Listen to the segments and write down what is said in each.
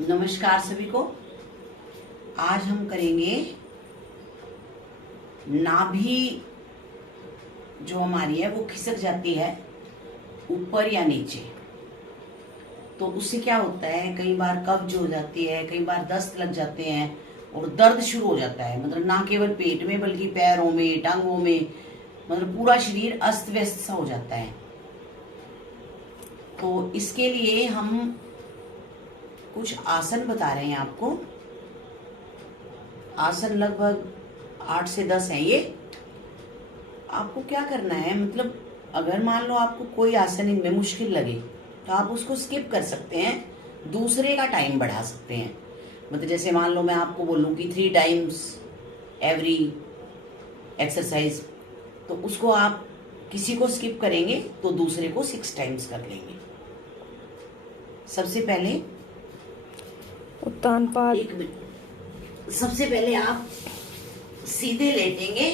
नमस्कार सभी को। आज हम करेंगे नाभि जो हमारी है वो खिसक जाती है ऊपर या नीचे, तो उससे क्या होता है, कई बार कब्ज हो जाती है, कई बार दस्त लग जाते हैं और दर्द शुरू हो जाता है। मतलब ना केवल पेट में बल्कि पैरों में, टांगों में, मतलब पूरा शरीर अस्त व्यस्त सा हो जाता है। तो इसके लिए हम कुछ आसन बता रहे हैं आपको। आसन लगभग 8 से 10 हैं ये। आपको क्या करना है, मतलब अगर मान लो आपको कोई आसन इनमें मुश्किल लगे तो आप उसको स्किप कर सकते हैं, दूसरे का टाइम बढ़ा सकते हैं। मतलब जैसे मान लो मैं आपको बोलूं कि 3 टाइम्स एवरी एक्सरसाइज, तो उसको आप किसी को स्किप करेंगे तो दूसरे को 6 टाइम्स कर लेंगे। सबसे पहले उत्तान पाद। एक मिनट। सबसे पहले आप सीधे लेटेंगे,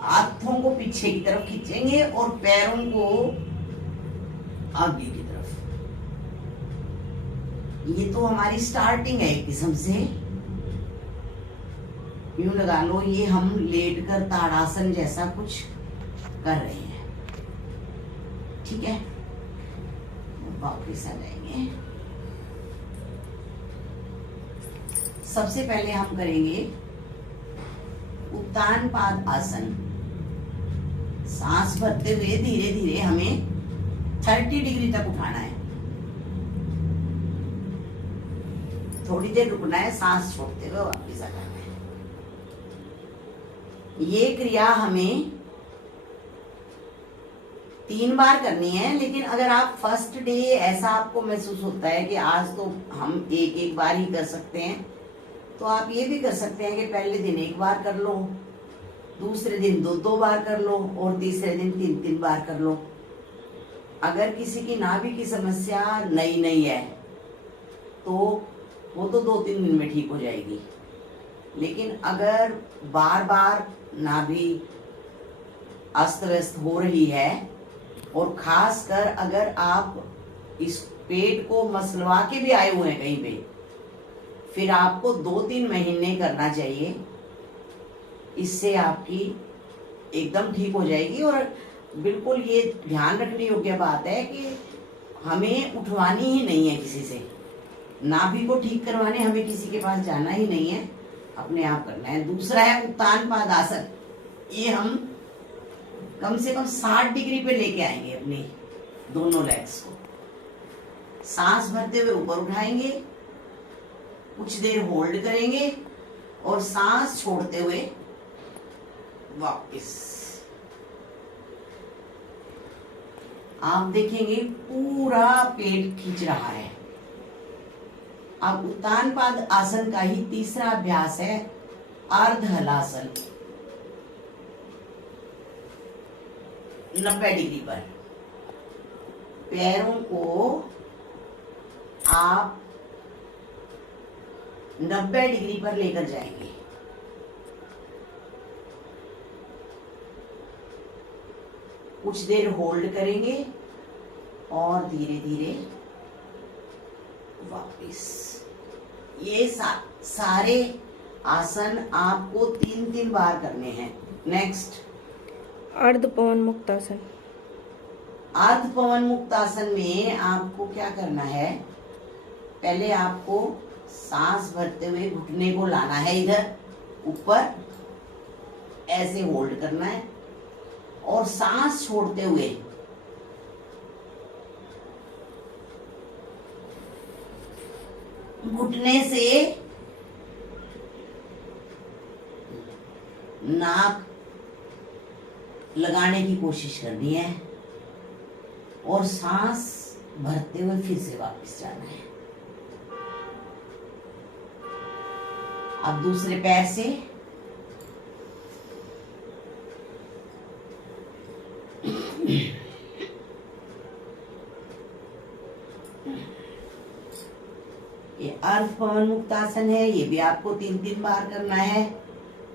हाथों को पीछे की तरफ खींचेंगे और पैरों को आगे की तरफ। ये तो हमारी स्टार्टिंग है एक किस्म से, यूं लगा लो ये हम लेट कर ताड़ासन जैसा कुछ कर रहे हैं। ठीक है, वापस आ जाएंगे। सबसे पहले हम करेंगे उत्तान पाद आसन। सांस भरते हुए धीरे धीरे हमें 30 डिग्री तक उठाना है। थोड़ी देर रुकना है, सांस छोड़ते हुए वापस आ जाना है। ये क्रिया हमें 3 बार करनी है, लेकिन अगर आप फर्स्ट डे ऐसा आपको महसूस होता है कि आज तो हम एक बार ही कर सकते हैं, तो आप ये भी कर सकते हैं कि पहले दिन 1 बार कर लो, दूसरे दिन 2 बार कर लो और तीसरे दिन 3 बार कर लो। अगर किसी की नाभि की समस्या नई है तो वो तो 2-3 दिन में ठीक हो जाएगी, लेकिन अगर बार बार नाभि अस्त व्यस्त हो रही है और खासकर अगर आप इस पेट को मसलवा के भी आए हुए हैं कहीं पे, फिर आपको 2-3 महीने करना चाहिए। इससे आपकी एकदम ठीक हो जाएगी। और बिल्कुल ये ध्यान रखने योग्य बात है कि हमें उठवानी ही नहीं है किसी से, नाभि को ठीक करवाने हमें किसी के पास जाना ही नहीं है, अपने आप करना है। दूसरा है उत्तान पाद आसन। ये हम कम से कम 60 डिग्री पे लेके आएंगे अपनी दोनों लेग्स को। सांस भरते हुए ऊपर उठाएंगे, कुछ देर होल्ड करेंगे और सांस छोड़ते हुए वापस। आप देखेंगे पूरा पेट खींच रहा है। अब उत्तान पाद आसन का ही तीसरा अभ्यास है अर्ध हलासन। 90 डिग्री पर पैरों को आप 90 डिग्री पर लेकर जाएंगे। कुछ देर होल्ड करेंगे और धीरे धीरे वापस। ये सारे आसन आपको 3-3 बार करने हैं। नेक्स्ट अर्ध पवन मुक्तासन। अर्ध पवन मुक्तासन में आपको क्या करना है, पहले आपको सांस भरते हुए घुटने को लाना है इधर ऊपर, ऐसे होल्ड करना है और सांस छोड़ते हुए घुटने से नाक लगाने की कोशिश करनी है और सांस भरते हुए फिर से वापस जाना है। अब दूसरे पैर से ये अर्ध पवन मुक्तासन है, ये भी आपको 3-3 बार करना है।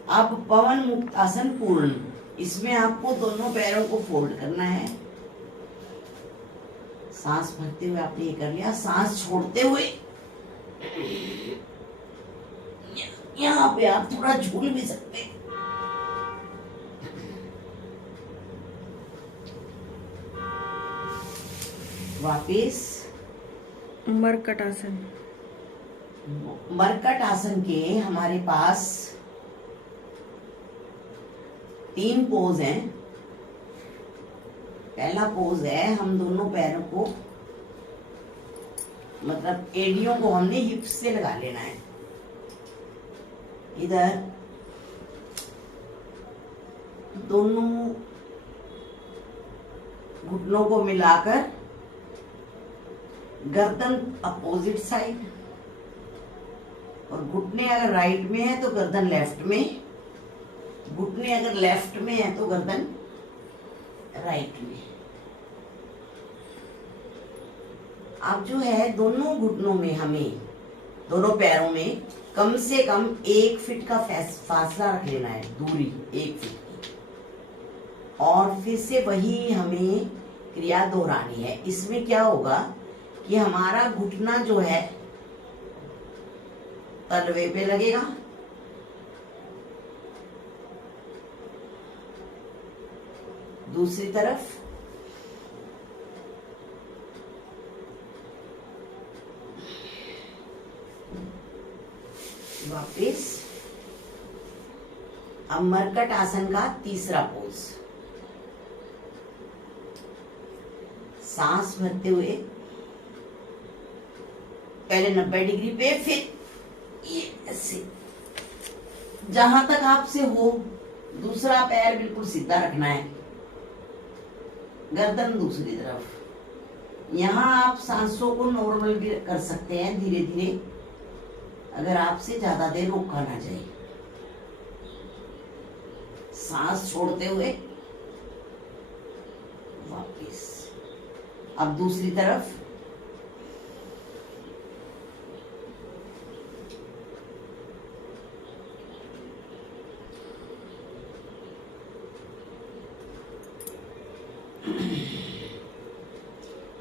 अब पवन मुक्तासन पूर्ण, इसमें आपको दोनों पैरों को फोल्ड करना है सांस भरते हुए आपने ये कर लिया, सांस छोड़ते हुए यहाँ पे आप थोड़ा झूल भी सकते हैं। वापिस मरकट आसन। मरकट आसन के हमारे पास 3 पोज हैं। पहला पोज है, हम दोनों पैरों को मतलब एड़ियों को हमने हिप्स से लगा लेना है। इधर दोनों घुटनों को मिलाकर गर्दन अपोजिट साइड, और घुटने अगर राइट में है तो गर्दन लेफ्ट में, घुटने अगर लेफ्ट में है तो गर्दन राइट में। अब जो है दोनों घुटनों में हमें, दोनों पैरों में कम से कम 1 फीट का फासला रख लेना है, दूरी 1 फीट की। और फिर से वही हमें क्रिया दोहरानी है। इसमें क्या होगा कि हमारा घुटना जो है तलवे पे लगेगा, दूसरी तरफ वापिस। अब मरकट आसन का तीसरा पोज, सांस भरते हुए पहले 90 डिग्री पे, फिर ये ऐसे जहां तक आपसे हो। दूसरा पैर बिल्कुल सीधा रखना है, गर्दन दूसरी तरफ। यहाँ आप सांसों को नॉर्मल भी कर सकते हैं, धीरे धीरे, अगर आपसे ज्यादा देर रोका ना जाए। सांस छोड़ते हुए वापस। अब दूसरी तरफ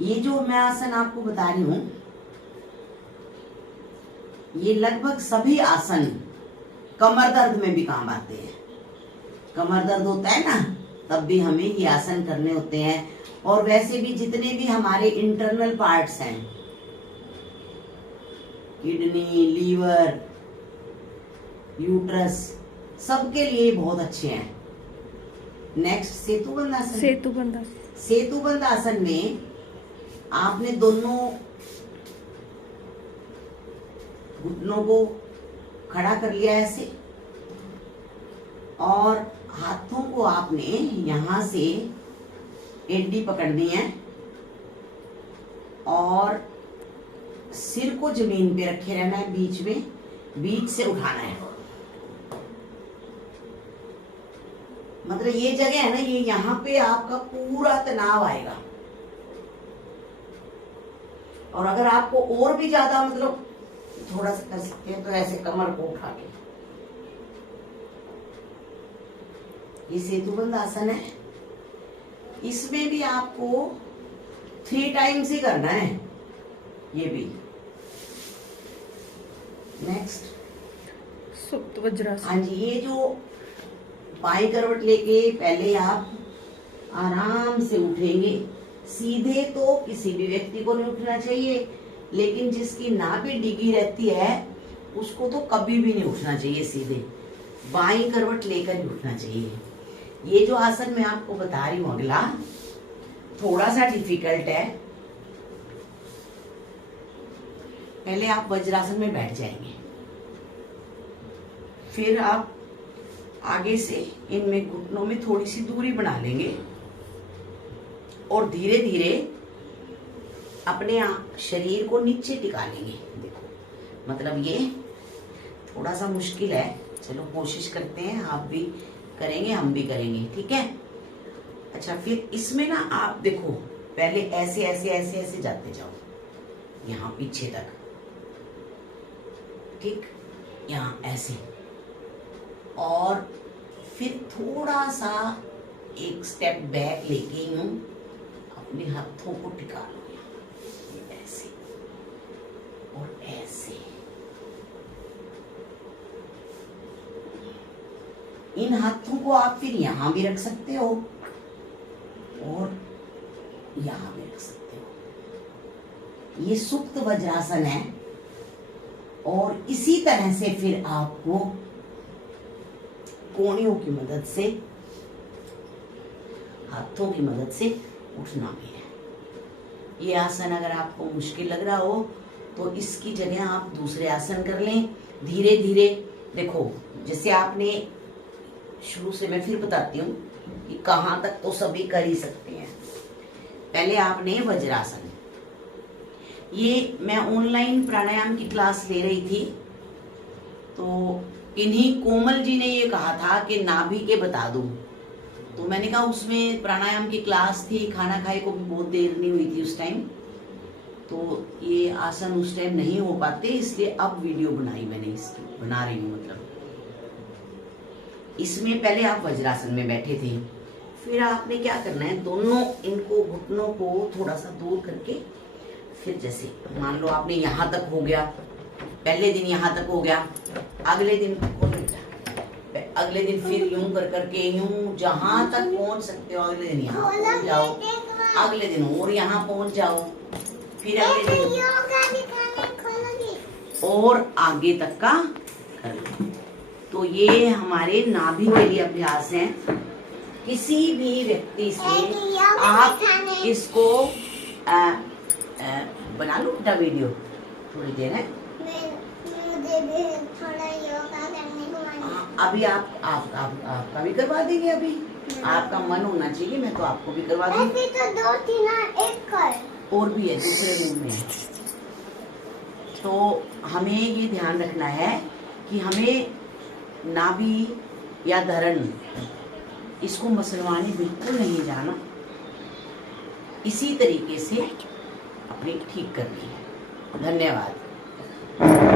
ये जो मैं आसन आपको बता रही हूं, ये लगभग सभी आसन कमर दर्द में भी काम आते हैं। कमर दर्द होता है ना, तब भी हमें ये आसन करने होते हैं। और वैसे भी जितने भी हमारे इंटरनल पार्ट्स हैं, किडनी, लीवर, यूट्रस, सबके लिए बहुत अच्छे हैं। नेक्स्ट सेतुबंध आसन। सेतुबंध आसन। सेतुबंध आसन में आपने दोनों घुटनों को खड़ा कर लिया ऐसे, और हाथों को आपने यहां से एडी पकड़नी है और सिर को जमीन पे रखे रहना है, बीच में, बीच से उठाना है। मतलब ये जगह है ना, ये यहाँ पे आपका पूरा तनाव आएगा। और अगर आपको और भी ज्यादा मतलब थोड़ा सा कर सकते हैं तो ऐसे कमर को उठा के, ये सेतुबंध आसन है। इसमें भी आपको 3 टाइम्स ही करना है, ये भी। नेक्स्ट सुप्त वज्रासन। हाँ जी, ये जो बाई करवट लेके पहले आप आराम से उठेंगे। सीधे तो किसी भी व्यक्ति को नहीं उठना चाहिए, लेकिन जिसकी नाभि डिगी रहती है उसको तो कभी भी नहीं उठना चाहिए सीधे, बाई करवट लेकर ही उठना चाहिए। ये जो आसन मैं आपको बता रही हूँ अगला, थोड़ा सा डिफिकल्ट है। पहले आप वज्रासन में बैठ जाएंगे, फिर आप आगे से इनमें घुटनों में थोड़ी सी दूरी बना लेंगे और धीरे धीरे अपने शरीर को नीचे टिका लेंगे। देखो, मतलब ये थोड़ा सा मुश्किल है, चलो कोशिश करते हैं। आप भी करेंगे, हम भी करेंगे, ठीक है। अच्छा, फिर इसमें ना आप देखो, पहले ऐसे ऐसे ऐसे ऐसे जाते जाओ यहाँ पीछे तक, ठीक, यहाँ ऐसे, और फिर थोड़ा सा एक स्टेप बैक लेके यूं अपने हाथों को टिका लो। और ऐसे। इन हाथों को आप फिर यहां भी रख सकते हो और यहां भी रख सकते हो। ये सुप्त वज्रासन है और इसी तरह से फिर आपको कोहनियों की मदद से, हाथों की मदद से उठना भी है। ये आसन अगर आपको मुश्किल लग रहा हो तो इसकी जगह आप दूसरे आसन कर लें धीरे धीरे। देखो, जैसे आपने शुरू से, मैं फिर बताती हूँ कि कहाँ तक तो सभी कर ही सकते हैं। पहले आपने वज्रासन, ये मैं ऑनलाइन प्राणायाम की क्लास ले रही थी तो इन्हीं कोमल जी ने ये कहा था कि नाभि के बता दूं, तो मैंने कहा उसमें प्राणायाम की क्लास थी, खाना खाए को भी बहुत देर नहीं हुई थी उस टाइम, तो ये आसन उस टाइम नहीं हो पाते, इसलिए अब वीडियो बनाई मैंने, इसकी बना रही हूँ। मतलब इसमें पहले आप वज्रासन में बैठे थे, फिर आपने क्या करना है, दोनों इनको घुटनों को थोड़ा सा दूर करके, फिर जैसे मान लो आपने यहाँ तक हो गया, पहले दिन यहाँ तक हो गया, अगले दिन अगले दिन फिर यूं कर करके यूं जहां तक पहुंच सकते हो, अगले दिन यहाँ पहुंच जाओ, अगले दिन और यहाँ पहुंच जाओ, फिर अगले दिन और आगे तक का कर लो। तो ये हमारे नाभि के लिए अभ्यास है। किसी भी व्यक्ति से आप इसको बना लो बेटा वीडियो, थोड़ी देर है। मुझे भी थोड़ा योगा करने को मन है। अभी आपका भी करवा देंगे। अभी आपका मन होना चाहिए, मैं तो आपको भी करवा दूंगी। ऐसे तो 2 3 एक कर और भी है दूसरे रूम में। तो हमें ये ध्यान रखना है कि हमें नाभि या धरण, इसको मसलवाने बिल्कुल नहीं जाना, इसी तरीके से अपनी ठीक करनी है। धन्यवाद।